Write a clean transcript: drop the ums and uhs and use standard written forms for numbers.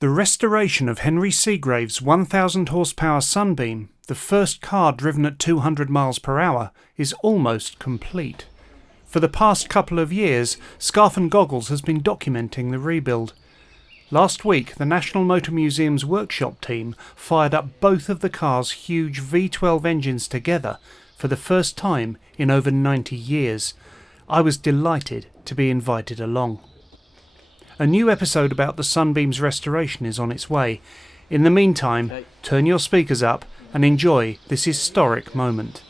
The restoration of Henry Segrave's 1,000 horsepower Sunbeam, the first car driven at 200 miles per hour, is almost complete. For the past couple of years, Scarf and Goggles has been documenting the rebuild. Last week, the National Motor Museum's workshop team fired up both of the car's huge V12 engines together for the first time in over 90 years. I was delighted to be invited along. A new episode about the Sunbeam's restoration is on its way. In the meantime, turn your speakers up and enjoy this historic moment.